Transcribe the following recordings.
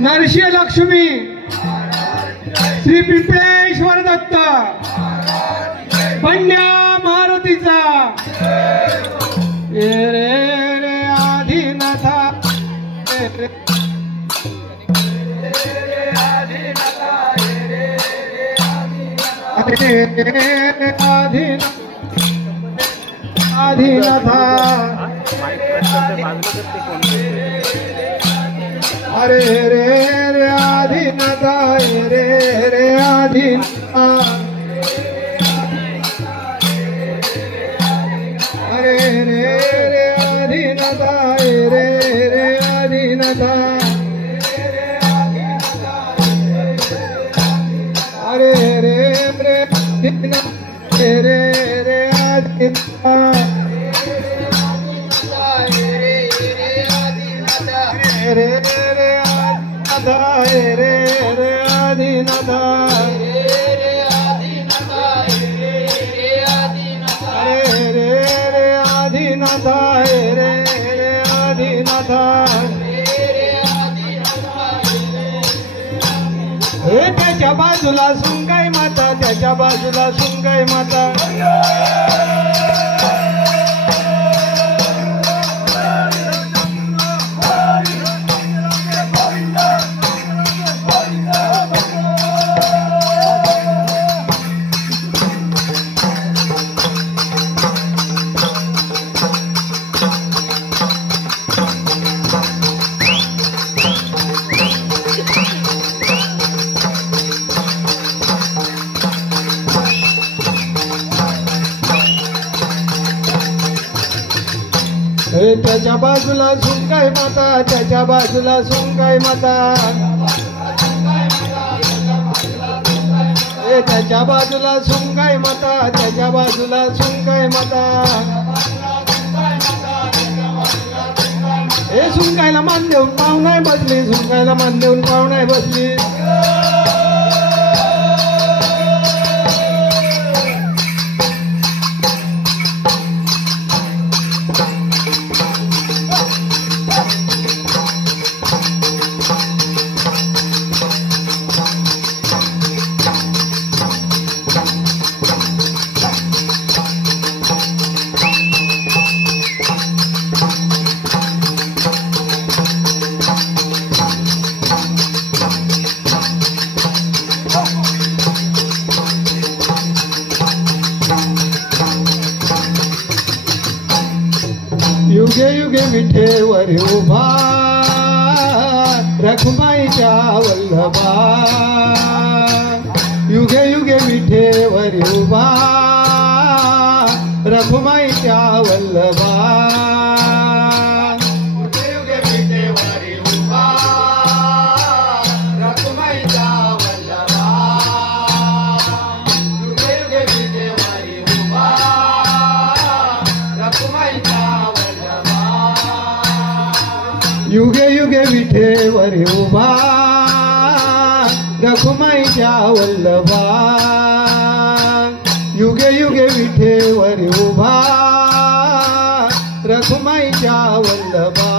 नरशी लक्ष्मी श्री पिंपळेश्वर दत्त पंड्या मारुतीचा रे रे आधीनाथा आधीनाथा अरे रे रे आधीनाथा रे रे आधीनाथा अरे रे रे आधीनाथा रे रे आधीनाथा अरे रे रे रे रे आधीनाथा रे रे आधीनाथा रे रे आधीनाथा रे रे आधीनाथा रे रे आधीनाथा हे त्याच्या बाजूला सुंगाई माता त्याच्या बाजूला सुंगाई माता त्याच्या बाजूला सुंगाई माता त्याच्या बाजूला सुंगाई माता त्याच्या बाजूला सुंगाई माता त्याच्या बाजूला सुंगाई माता हे सुंगायला मान देऊन पाव नाही बसली सुंगायला मान देऊन पाव नाही बसली युगे युगे विठेवर उभा रखुमाईच्या वल्लभा युगे युगे विठेवर उभा रखुमाईच्या वल्लभा युगे युगे विठेवर उभा रखुमाईच्या वल्लभा युगे युगे विठेवर उभा रखुमाईच्या युगे युगे विठेवर उभा रखुमाईच्या वल्लभा युगे युगे विठेवर उभा रखुमाईच्या वल्लभा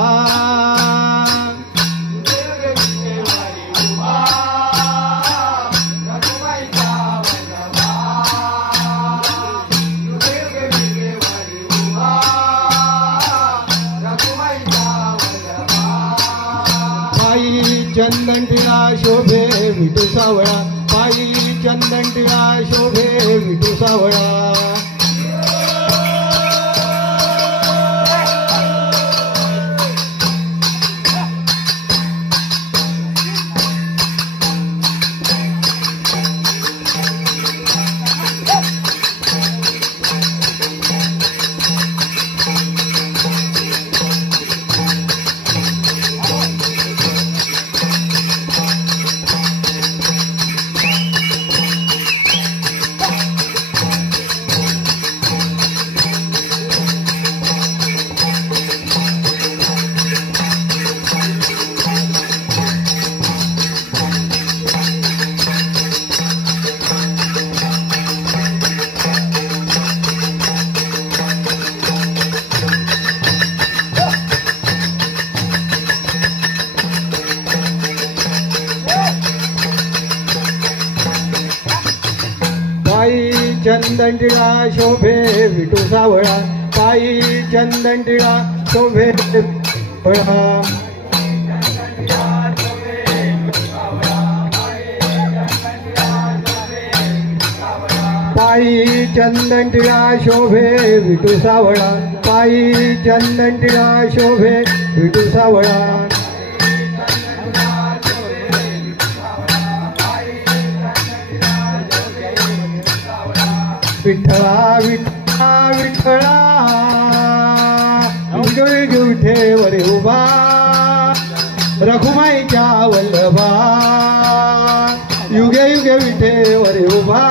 चंदन टिळा शोभे विठू सावळा पायी चंदन टिळा शोभे विठू सावळा चंदन टिळा शोभे विठू सावळा पायी चंदन टिळा शोभे सावळा पायी चंदन टिळा शोभे विठू सावळा पायी चंदन टिळा शोभे विठू सावळा विठ्ठला विठ्ठला विठ्ठला युगे विठेवरे उभा रघुमाईच्या वल्लभा युगे युगे विठेवरे उभा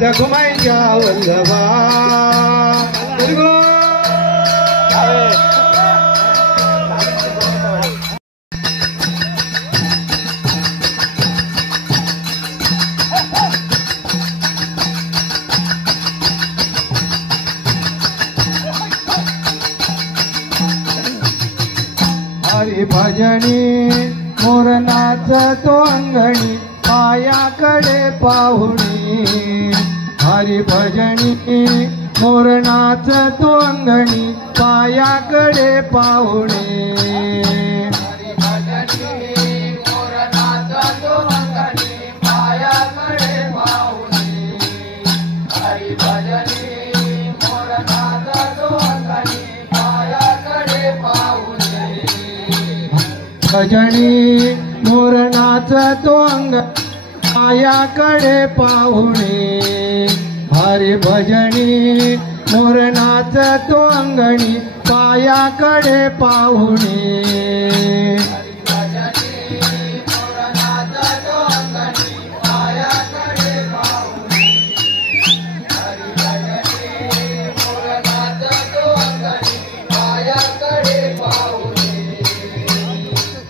रघुमाईच्या वल्लभा हरी भजनी मोर नाचतो अंगणी पायाकडे पाहुणी हरी भजनी मोर नाचतो अंगणी पायाकडे पाहुणे भजनी मोर नाचतो अंग पायाकडे पाहुणे हरी भजनी मोर नाचतो अंगणी पायाकडे पाहुणे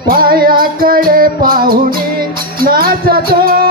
पायाकडे पाहुणे नाचतो